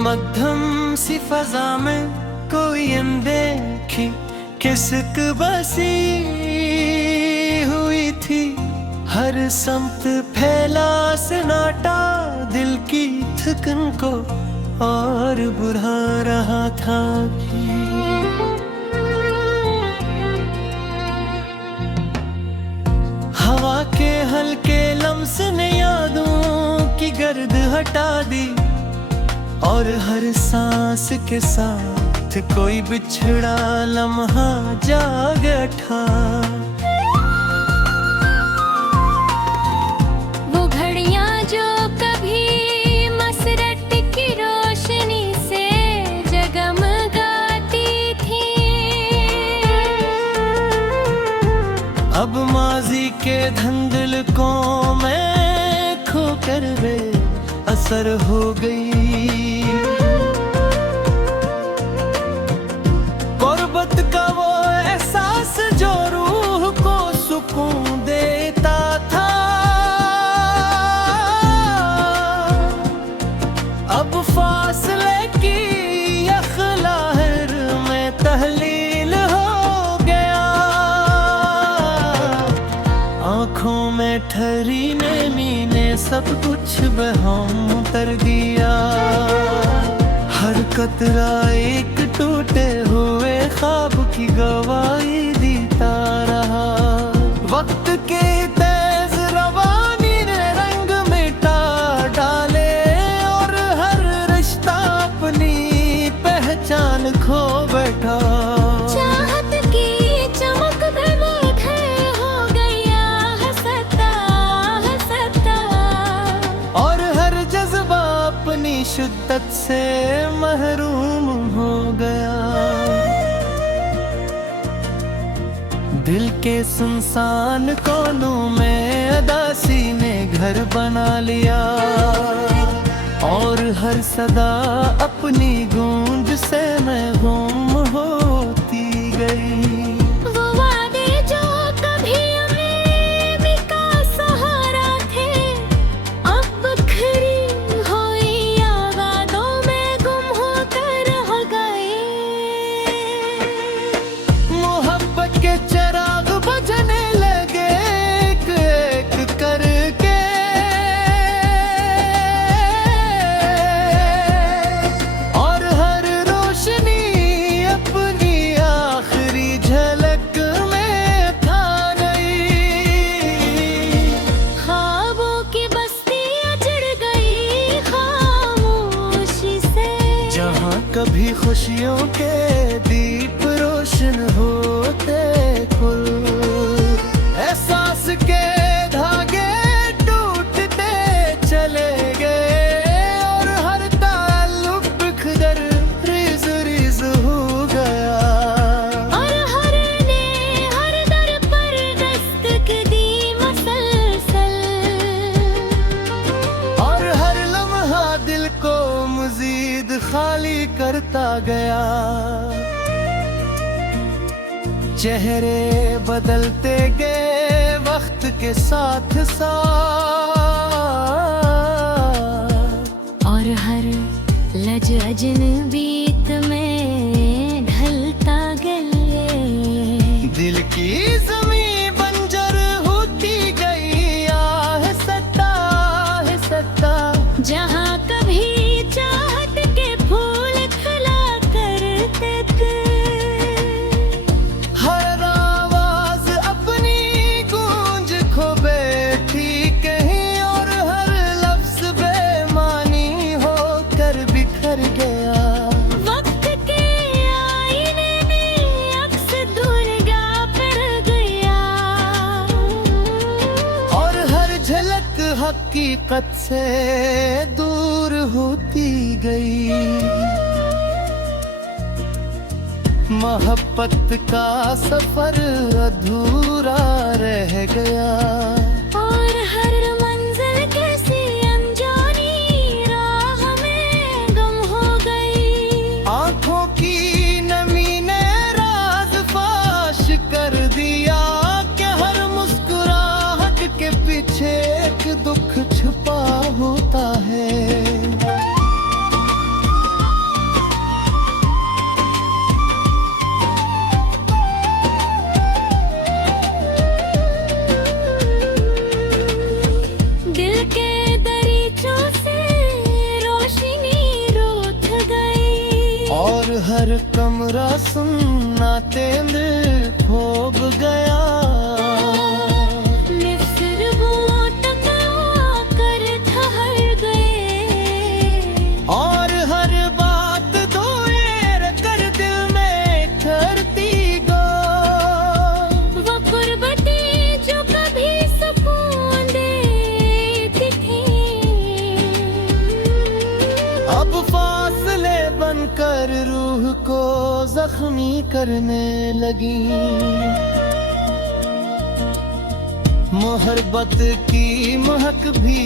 मध्यम सी फजा में कोई अनदेखी किसक बसी हुई थी। हर समत फैला सन्नाटा दिल की थकन को और बुढ़ा रहा था। हवा के हल्के लम्स ने यादों की गर्द हटा दी और हर सांस के साथ कोई बिछड़ा लम्हा जाग उठा। वो घड़ियां जो कभी मसरत की रोशनी से जगमगाती थी, अब माजी के धंधल को मैं खोकर वे असर हो गई। गुर्बत का वो एहसास जो रूह को सुकून देता था, अब फासले की यखलाहर में तहलील हो गया। आँखों में ठहरी नमी ने सब कुछ बहम कर दिया। हर कतरा एक टूटे हुए ख्वाब की गवाही देता रहा। वक्त के तेज रवानी ने रंग मिटा डाले और हर रिश्ता अपनी पहचान खो बैठा। चाहत की चमक में मुखर हो गया हंसता हंसता, और हर जज्बा अपनी शिद्दत से महरूम हो गया। दिल के सुनसान कोनों में अदासी ने घर बना लिया और हर सदा अपनी गूंज से महरूम होती गई। वो वादे जो कभी उम्मीद का सहारा थे, अब बिखरी हुई यादों में गुम होकर रह गए। मोहब्बत के चिराग बुझने लगे एक एक करके, और हर रोशनी अपनी आखिरी झलक में था गई। ख्वाबों की बस्ती उजड़ गई खामोशी से, जहाँ कभी खुशियों के दीप रोशन होते कुल, एहसास के धागे टूटते चले गए और हर ताल्लुक बिखर रिज रिज हो गया। और हर ने हर दर पर दस्तक दी मसलसल, और हर लम्हा दिल को मजीद खाली करता गया। चेहरे बदलते गए वक्त के साथ साथ, और हर लज अजनबीत में ढलता गए। दिल की ज़मीं बंजर होती गई आहिस्ता आहिस्ता। जहाँ कभी चाहत के फूल खिला करते थे, हर आवाज अपनी गूंज खो बैठी कहीं और हर लफ्ज बेमानी होकर बिखर गया। वक्त के आईने में अक्स दुर्गा पर गया, और हर झलक हकीकत से दूर होती गई। मोहब्बत का सफर अधूरा रह गया, और हर मंजिल कैसी अनजानी राह में गम हो गई। आंखों की नमी ने राज फाश कर दिया कि हर मुस्कुराहट के पीछे एक दुख छुपा होता है। हर कमरा सुननाते दिल खोब गया। मिस्र वो टकरा कर ठहर गए और हर बात दोएर कर दिल में ठहरती गो। वो कुर्बती जो कभी सुकून देती थी, अब फासले बनकर रूह को जख्मी करने लगी। मोहब्बत की महक भी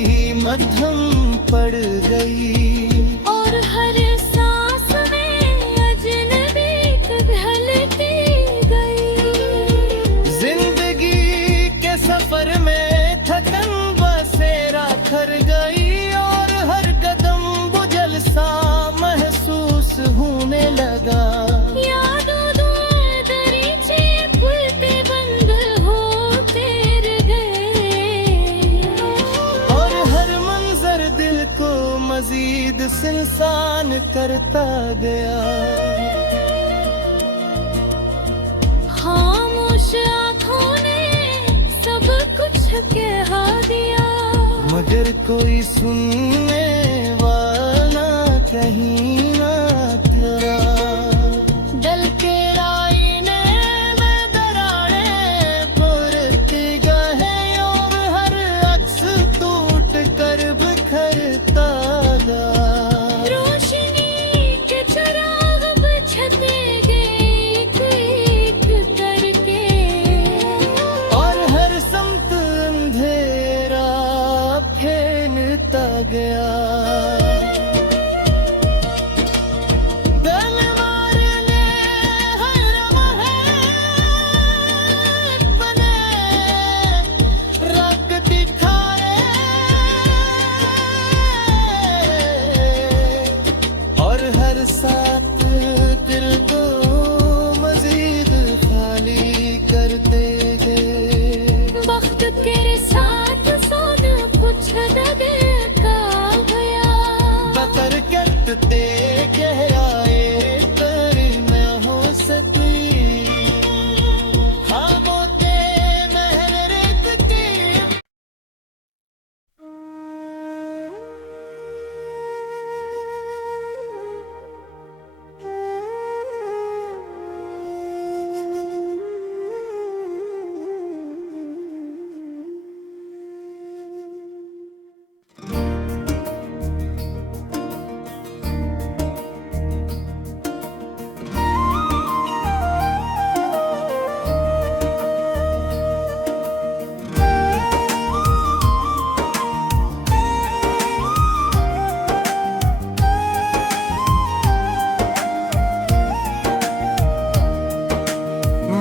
मध्यम पड़ गई और हर सांस में अजनबी ढलती गई। जिंदगी के सफर में थकन बसेरा कर गई और हर कदम बुझल सा महसूस होने लगा। यादों दरीचे पुल पे बंद होते रह गए और हर मंजर दिल को मजीद सिलसान करता गया। खामोश आँखों ने सब कुछ कह दिया, मगर कोई सुनने वाला कहीं ना तेरा। डल के आईने में दरारें पुरती गए और हर अक्स टूट कर बिखरता गया। रोशनी के चिराग बुझते गए एक एक करके और हर समत अंधेरा फैलता गया। दिल मारने हर लम्हे बने रंग दिखाए और हर साथ दिल को मजीद खाली करते गए। वक्त के साथ सोना कुछ दबे का गया। बकर करते गहराए कर मैं हो सकी। खामोते महल रेत की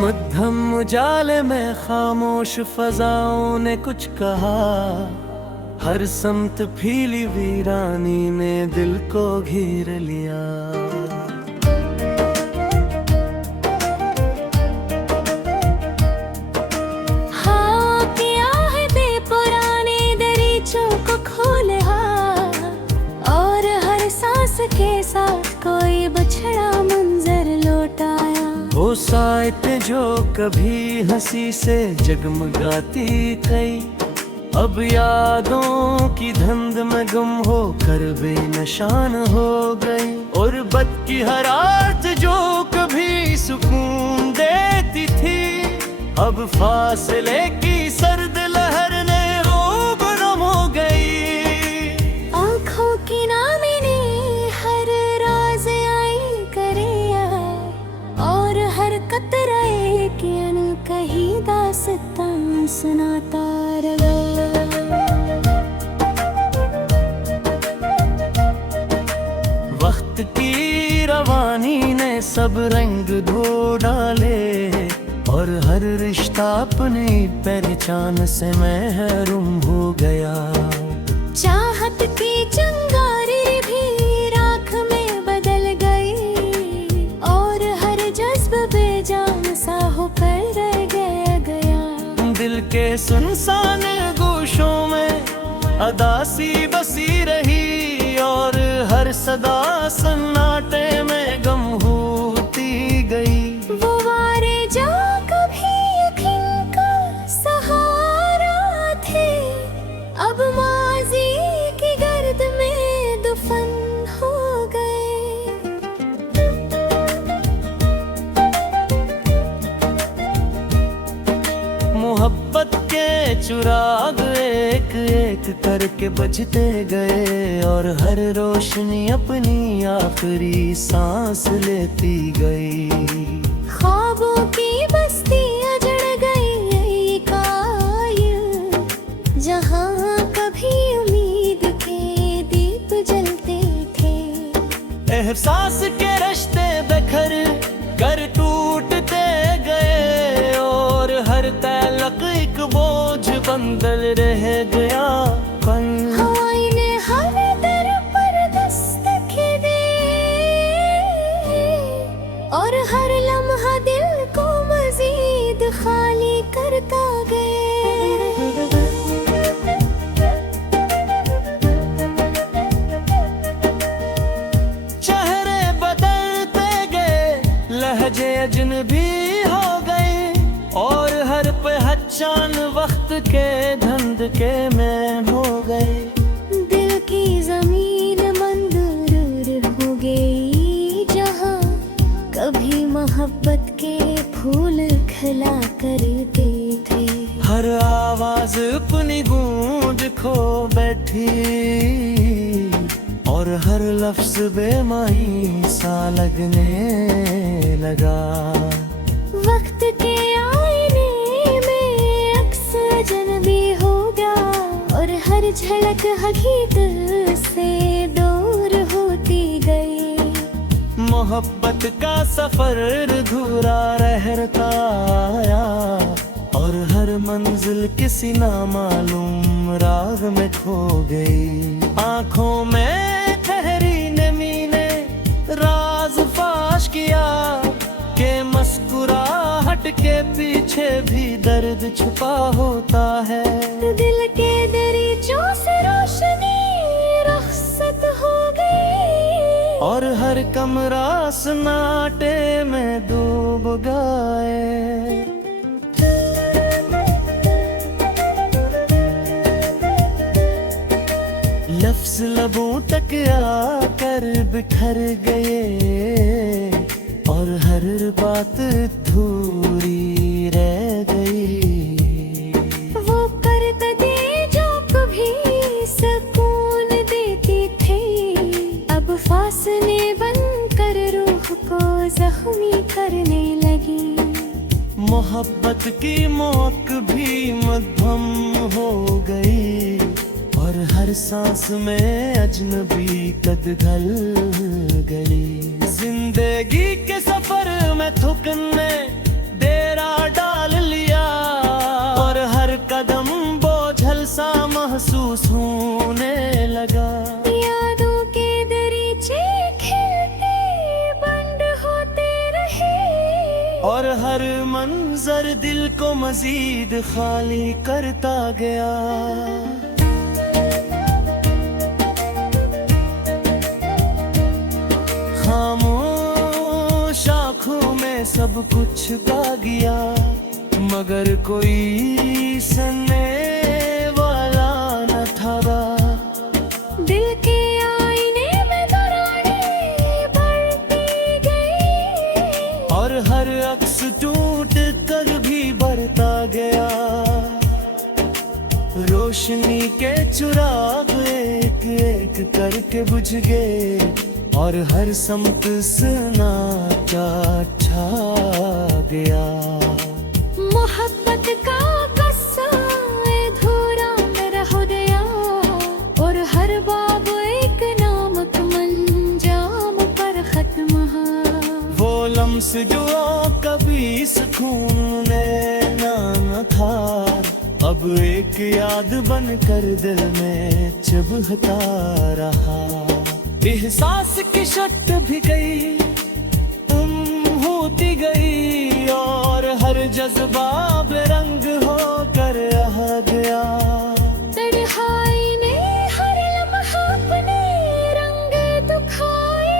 मध्यम उजाले में खामोश फजाओं ने कुछ कहा। हर समत फीली वीरानी ने दिल को घेर लिया। हाँ किया है दे पुराने दरीचों को खोले और हर सांस के साथ कोई बछड़ा मंजर लौटाया। वो साइटें जो कभी हंसी से जगमगाती गई, अब यादों की धुंध में गुम हो कर बेनिशान हो गई। और बद की हर रात जो कभी सुकून देती थी, अब फासले की सर्द लहर ने रोब नम हो गई। आँखों की नामी ने हर राज आई करिया और हर कतरे की अनकही दास्तां सुनाता रहा। वक्त की रवानी ने सब रंग धो डाले और हर रिश्ता अपनी पहचान से महरूम हो गया। चाहत की चिंगारी भी राख में बदल गई और हर जज्ब बेजान सा होकर रह गया। दिल के सुनसान गोशों में अदासी बसी रही और हर सदा सन्नाटे में गम हो एक एक करके बुझते गए, और हर रोशनी अपनी आखिरी सांस लेती गई। ख्वाबों की बस्ती अजड़ गई कायल, जहाँ कभी उम्मीद के दीप जलते थे। एहसास के रिश्ते बिखर कर टूटते गए, और हर तलक एक बोझ बंधल रह गया। पर हवाई ने हर दर पर दस्तक दी, और हर लम्हा दिल को मजीद खाली करता गया। चेहरे बदलते गए, लहजे अजनबी हो गए, और हर पहचान वक्त के धंधके में हो गए। दिल की जमीन मंजूर हो गई, जहाँ कभी मोहब्बत के फूल खिला करते थे। हर आवाज अपनी गूंज खो बैठी, और हर लफ्ज बेमानी सा लगने लगा। वक्त के आईने में अक्स अजनबी हो गया, और हर झलक हकीकत से दूर होती गई। मोहब्बत का सफर अधूरा रहता आया, और हर मंजिल किसी नामालूम राग में खो गई। आंखों में ठहरी नमी ने राज फाश किया, के मुस्कुराहट के पीछे भी दर्द छुपा होता है। दिल के दरीचों से रोशनी रुखसत हो गई, और हर कमरा सन्नाटे में डूब गए। लफ्ज लबों तक आकर बिखर गए, और हर बात अधूरी रह गई। वो करतते जो कभी सुकून देती थी, अब फासले बनकर रूह को जख्मी करने लगी। मोहब्बत की मौक भी मध्यम हो गई, और हर सांस में अजनबी कद घल गई। जिंदगी के सफर में थुकने डेरा डाल लिया, और हर कदम बोझल सा महसूस होने लगा। यादों के दरीचे खिलते बंद होते रहे, और हर मंजर दिल को मजीद खाली करता गया। खामोश आँखों में सब कुछ गा गया, मगर कोई सुनने वाला न था। दिल के आईने में दरारें बढ़ती गई, और हर अक्स टूट कर भी बढ़ता गया। रोशनी के चिराग एक एक करके बुझ गए, और हर समत सन्नाटा छा गया। मोहब्बत का कस्सा अधूरा रह गया, और हर बाब एक नामक मंजाम पर खत्म है। वो लम्स जो कभी सुकून देना न था, अब एक याद बनकर दिल में चुभता रहा। एहसास की शट भी गई, होती गई, और हर जज्बा बेरंग होकर रह गया। तन्हाई ने हर लम्हा अपने रंग दिखाए,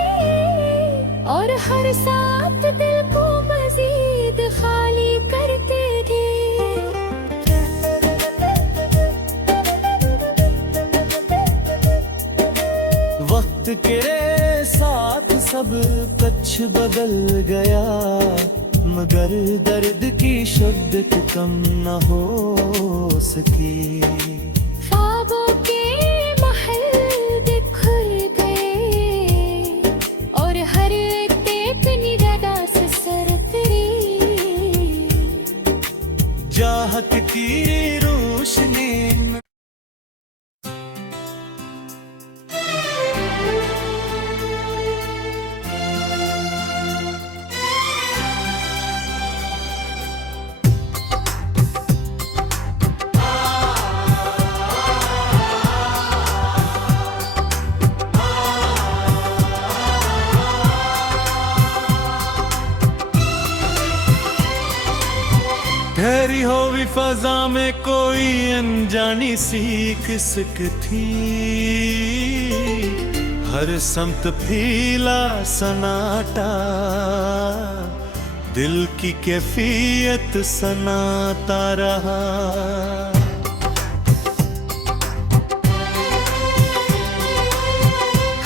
और हर साथ दिल को मजीद खाली करते थे। वक्त के साथ सब कुछ बदल गया, मगर दर्द की शिद्दत कम न हो सकी। ख्वाबों के महल बिखर गए और हर तेप निरादा से सरतरी चाहत की रोशनी में ठहरी हुई फजा में कोई अनजानी सी किसक थी, हर समत फीला सनाटा, दिल की कैफियत सनाता रहा।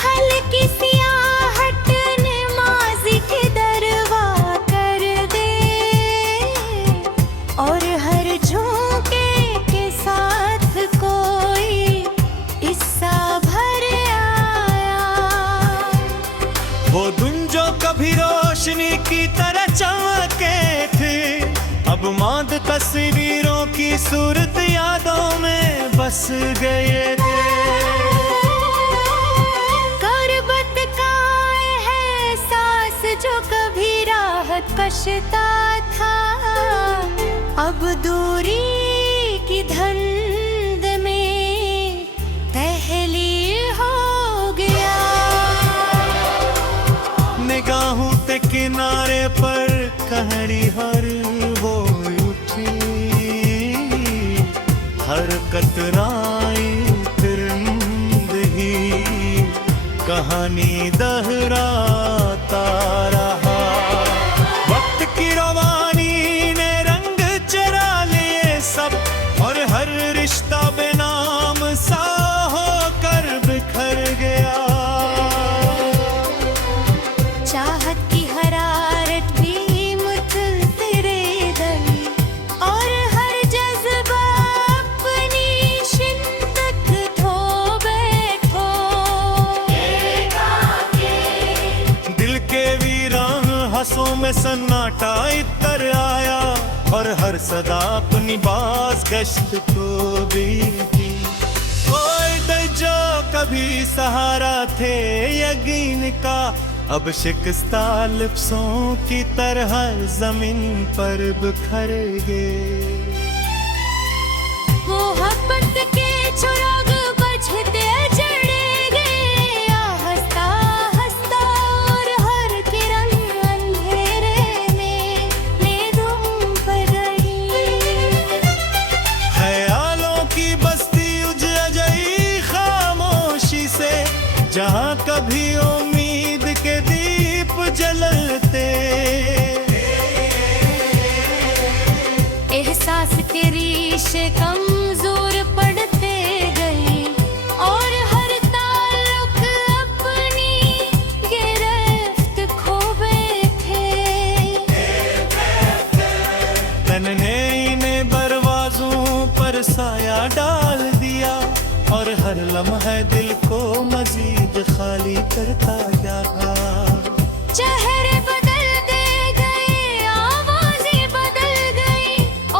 हल्की सियाहट ने माज़ी के दरवा कर दे और हर झोंके के साथ कोई किस्सा भर आया। वो दिन जो कभी रोशनी की तरह चमके थे, अब मांद तस्वीरों की सूरत यादों में बस गए थे। गुर्बत का एहसास जो कभी राहत कशता था, अब दूरी की धुंध में तहलील हो गया। निगाहों के किनारे पर कहानी हर वो उठी, हर कतराई तिरंद ही कहानी दोहराता रहा। वक्त की रवानी ने रंग चरा लिए सब, और हर रिश्ता बेनाम सा होकर बिखर गया। चाहत की हरारत भी मुझसे रह गई और हर जज्बा अपनी शिद्दत खो बैठो। दिल के वीरान हंसों में सन्नाटा इतर आया, और हर सदा अपनी बाज गश्त को भी दी। ओए जो कभी सहारा थे यकीन का, अब शिकस्ता लिप्सों की तरह जमीन पर बिखर गए। मोहब्बत के चिराग बुझते जड़े गए, हंसता हंसता और हर किरण अंधेरे में धुम पर गई। ख्यालों की बस्ती उजड़ गई खामोशी से, जहाँ कभी उम्मीद के दीप जलते। एहसास के रीशे कमजोर पड़ते गए और हर ताल्लुक अपनी गिरफ्त खो बैठे। तन्हाई ने बरवाजों पर साया डाल दिया, और हर लम्हा दिल को मजीद खाली करता गया। चेहरे बदल दे गए, आवाजें बदल गई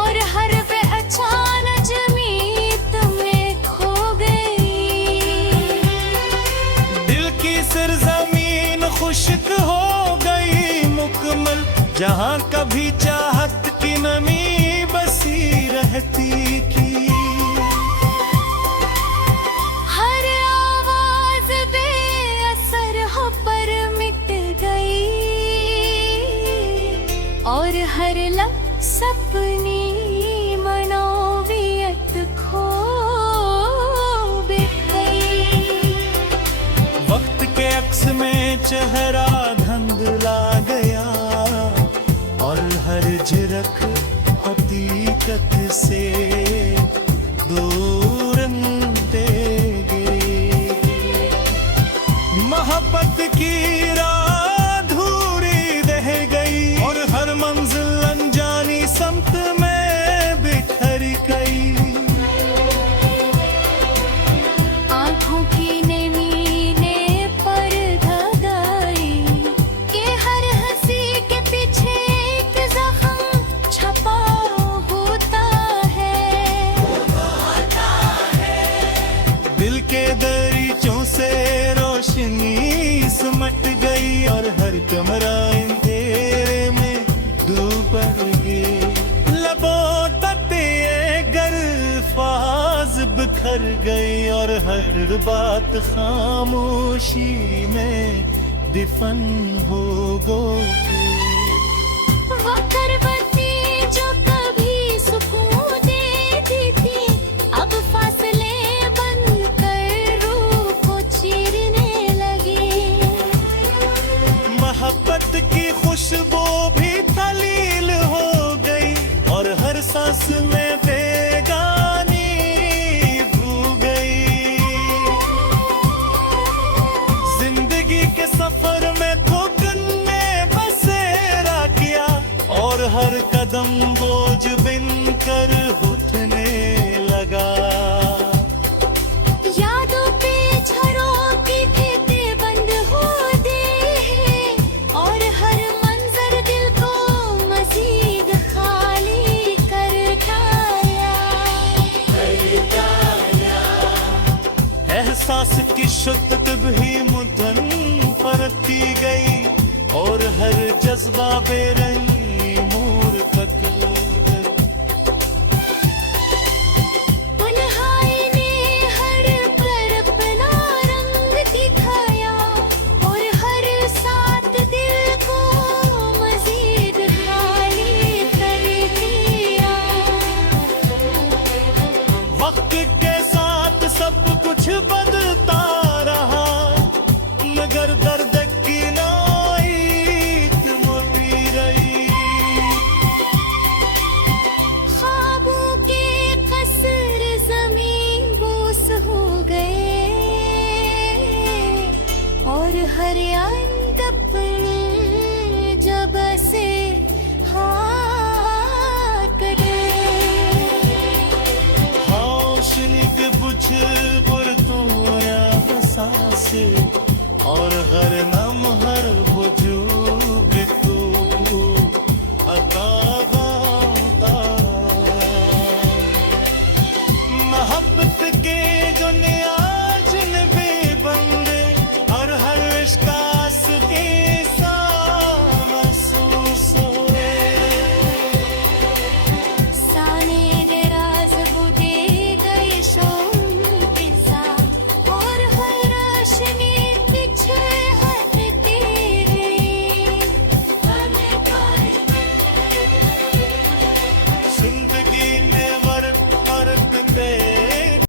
और हर पे अचानक जमीत में खो गई। दिल की सरजमीन खुश्क हो गई मुकम्मल, जहाँ कभी चाहत की नमी बसी रहती थी। हर आवाज बेअसर हो पर मिट गई और हर लफ्ज़ अपनी मनोवियत खो गई। वक्त के अक्स में चेहरा धुंधला गया, और हर झिरक हकीकत से दूर होते गए। मोहब्बत की राह अधूरी रह गई, और हर मंजिल अनजानी समत में बिखर गई। से रोशनी सिमट गई और हर कमरा अंधेरे में डूब गई। लबों तक ये गल्फाज बिखर गई और हर बात खामोशी में दफन हो गई। वो करवटें जो कभी सुकून देती थी, अब फासले बनकर रूह को चीरने लगी। मोहब्बत की खुशबू भी तलील हो गई और हर सांस में बेगानी भू गई। जिंदगी के सफर में थोकन में बसेरा किया और हर कदम बोझ बिन कर उठने लगा। यादों पे झरों की भेंटें बंद होते हैं और हर मंजर दिल को मजीद खाली कर खाया। एहसास की शुद्धत भी मुधन परती गई और हर जज्बा बेरंगी मूर्खत। तन्हाई ने हर पर अपना रंग दिखाया और हर साथ दिल को मजीद खाली कर दिया। वक्त के साथ सब कुछ बदलता रहा मगर दर्द की नाइत मुड़ी रही। ख्वाबों के कसर जमीन बोस हो गए और हर अंत अपने जब से हाथ हाशनिक बुझ बुरतोया बसासे और हर नम हर बुझूग तू अकाबाता। मोहब्बत के जो